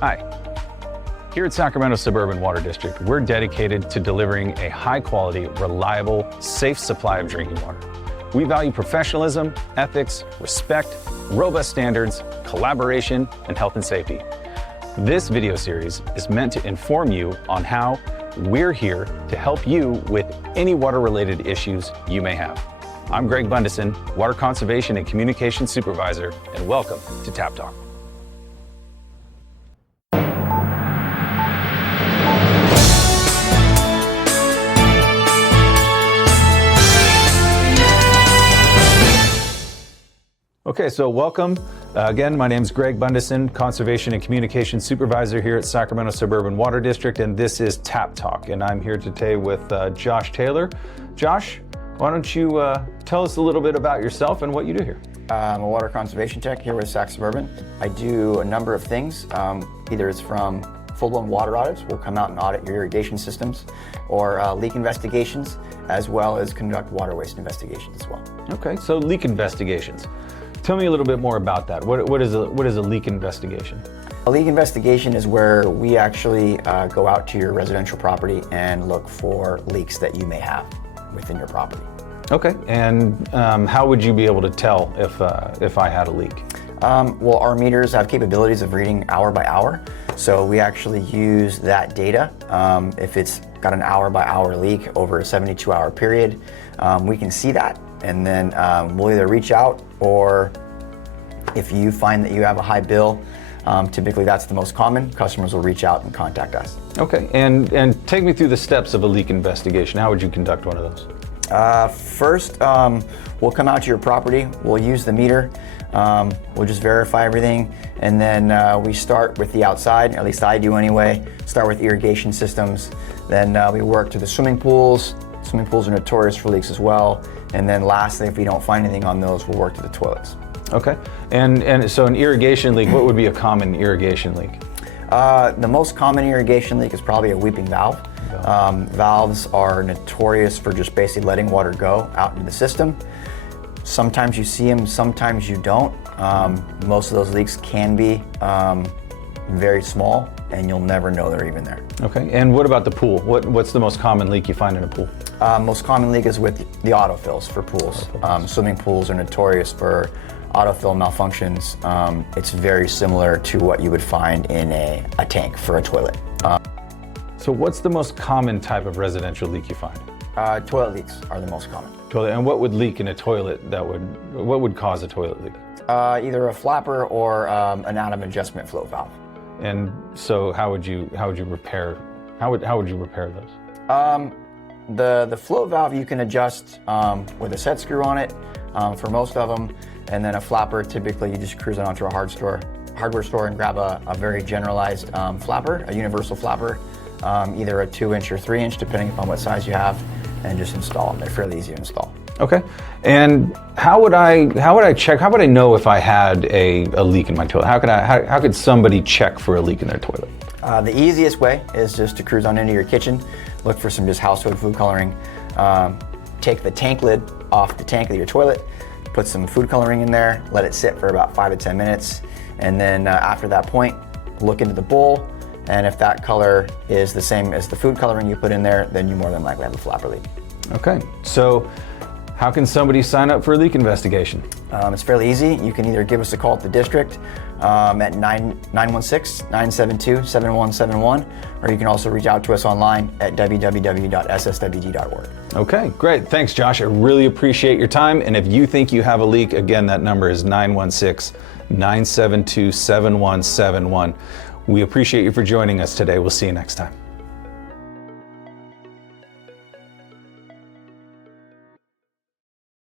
Hi. Here at Sacramento Suburban Water District, we're dedicated to delivering a high-quality, reliable, safe supply of drinking water. We value professionalism, ethics, respect, robust standards, collaboration, and health and safety. This video series is meant to inform you on how we're here to help you with any water-related issues you may have. I'm Greg Bundesen, Water Conservation and Communications Supervisor, and welcome to Tap Talk. Okay, so welcome. Again, my name is Greg Bundesen, Conservation and Communications Supervisor here at Sacramento Suburban Water District, and this is Tap Talk, and I'm here today with Josh Taylor. Josh, why don't you tell us a little bit about yourself and what you do here? I'm a water conservation tech here with Sac Suburban. I do a number of things. Either it's from full-blown water audits, we'll come out and audit your irrigation systems, or leak investigations, as well as conduct water waste investigations as well. Okay, so leak investigations. Tell me a little bit more about that. What is a leak investigation? A leak investigation is where we actually go out to your residential property and look for leaks that you may have within your property. Okay, and how would you be able to tell if I had a leak? Well, our meters have capabilities of reading hour by hour, so we actually use that data. If it's got an hour by hour leak over a 72-hour period, we can see that, and then we'll either reach out, or if you find that you have a high bill, typically that's the most common, customers will reach out and contact us. Okay, and take me through the steps of a leak investigation. How would you conduct one of those? First, we'll come out to your property, we'll use the meter, we'll just verify everything, and then we start with the outside, at least I do anyway, start with irrigation systems, then we work to the swimming pools. Swimming pools are notorious for leaks as well, and then lastly, if we don't find anything on those, we'll work to the toilets. Okay, and so an irrigation leak, what would be a common irrigation leak? The most common irrigation leak is probably a weeping valve. Valves are notorious for just basically letting water go out into the system. Sometimes you see them, sometimes you don't. Most of those leaks can be very small, and you'll never know they're even there. Okay, and what about the pool? What's the most common leak you find in a pool? Most common leak is with the autofills for pools. Swimming pools are notorious for autofill malfunctions. It's very similar to what you would find in a tank for a toilet. So what's the most common type of residential leak you find? Toilet leaks are the most common. Toilet, and what would leak in a toilet what would cause a toilet leak? Either a flapper or an out-of-adjustment float valve. And so how would you repair those? The float valve you can adjust with a set screw on it for most of them, and then a flapper, typically you just cruise it onto a hardware store and grab a very generalized flapper, a universal flapper, either a 2-inch or 3-inch, depending upon what size you have, and just install them. They're fairly easy to install. Okay, and how would I know if I had a leak in my toilet? How could somebody check for a leak in their toilet? The easiest way is just to cruise on into your kitchen, look for some just household food coloring, take the tank lid off the tank of your toilet, put some food coloring in there, let it sit for about 5 to 10 minutes, and then after that point, look into the bowl, and if that color is the same as the food coloring you put in there, then you more than likely have a flapper leak. Okay, so how can somebody sign up for a leak investigation? It's fairly easy. You can either give us a call at the district at 916-972-7171, or you can also reach out to us online at www.sswd.org. Okay, great. Thanks, Josh. I really appreciate your time. And if you think you have a leak, again, that number is 916-972-7171. We appreciate you for joining us today. We'll see you next time.